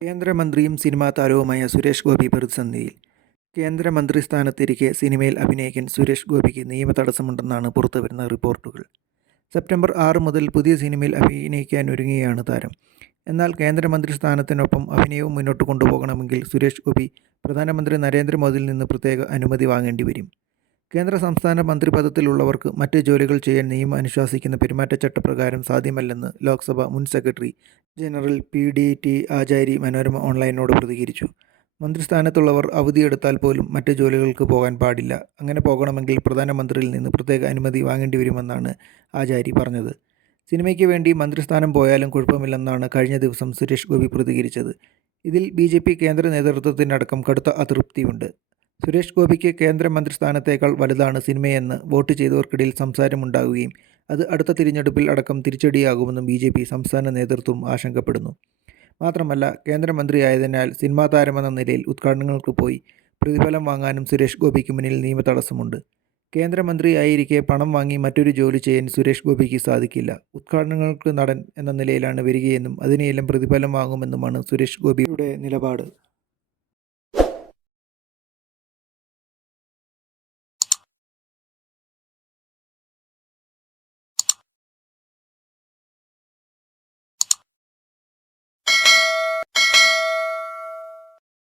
കേന്ദ്രമന്ത്രിയും സിനിമാ താരവുമായ സുരേഷ് ഗോപി പ്രതിസന്ധിയിൽ. കേന്ദ്രമന്ത്രി സ്ഥാനത്തിരിക്കെ സിനിമയിൽ അഭിനയിക്കാൻ സുരേഷ് ഗോപിക്ക് നിയമ തടസ്സമുണ്ടെന്നാണ് പുറത്തുവരുന്ന റിപ്പോർട്ടുകൾ. സെപ്റ്റംബർ ആറ് മുതൽ പുതിയ സിനിമയിൽ അഭിനയിക്കാൻ ഒരുങ്ങുകയാണ് താരം. എന്നാൽ കേന്ദ്രമന്ത്രി സ്ഥാനത്തിനൊപ്പം അഭിനയവും മുന്നോട്ട് കൊണ്ടുപോകണമെങ്കിൽ സുരേഷ് ഗോപി പ്രധാനമന്ത്രി നരേന്ദ്രമോദിയിൽ നിന്ന് പ്രത്യേക അനുമതി വാങ്ങേണ്ടി വരും. കേന്ദ്ര സംസ്ഥാന മന്ത്രിപദത്തിലുള്ളവർക്ക് മറ്റ് ജോലികൾ ചെയ്യാൻ നിയമം അനുശാസിക്കുന്ന പെരുമാറ്റച്ചട്ടപ്രകാരം സാധ്യമല്ലെന്ന് ലോക്സഭ മുൻ secretary general P D T Achary Manorama ഓൺലൈനോട് പ്രതികരിച്ചു. മന്ത്രിസ്ഥാനത്തുള്ളവർ അവധിയെടുത്താൽ പോലും മറ്റ് ജോലികൾക്ക് പോകാൻ പാടില്ല. അങ്ങനെ പോകണമെങ്കിൽ പ്രധാനമന്ത്രിയിൽ നിന്ന് പ്രത്യേക അനുമതി വാങ്ങേണ്ടി വരുമെന്നാണ് ആചാരി പറഞ്ഞത്. സിനിമയ്ക്ക് വേണ്ടി മന്ത്രിസ്ഥാനം പോയാലും കുഴപ്പമില്ലെന്നാണ് കഴിഞ്ഞ ദിവസം സുരേഷ് ഗോപി പ്രതികരിച്ചത്. ഇതിൽ ബി കേന്ദ്ര നേതൃത്വത്തിനടക്കം കടുത്ത അതൃപ്തിയുണ്ട്. സുരേഷ് ഗോപിക്ക് കേന്ദ്രമന്ത്രി സ്ഥാനത്തേക്കാൾ വലുതാണ് സിനിമയെന്ന് വോട്ട് ചെയ്തവർക്കിടയിൽ സംസാരമുണ്ടാകുകയും അത് അടുത്ത തിരഞ്ഞെടുപ്പിൽ അടക്കം തിരിച്ചടിയാകുമെന്നും ബി ജെ പി സംസ്ഥാന നേതൃത്വം ആശങ്കപ്പെടുന്നു. മാത്രമല്ല കേന്ദ്രമന്ത്രിയായതിനാൽ സിനിമാ താരമെന്ന നിലയിൽ ഉദ്ഘാടനങ്ങൾക്ക് പോയി പ്രതിഫലം വാങ്ങാനും സുരേഷ് ഗോപിക്ക് മുന്നിൽ നിയമതടസ്സമുണ്ട്. കേന്ദ്രമന്ത്രിയായിരിക്കെ പണം വാങ്ങി മറ്റൊരു ജോലി ചെയ്യാൻ സുരേഷ് ഗോപിക്ക് സാധിക്കില്ല. ഉദ്ഘാടനങ്ങൾക്ക് നടൻ എന്ന നിലയിലാണ് വരികയെന്നും അതിനെയെല്ലാം പ്രതിഫലം വാങ്ങുമെന്നുമാണ് സുരേഷ് ഗോപിയുടെ നിലപാട്.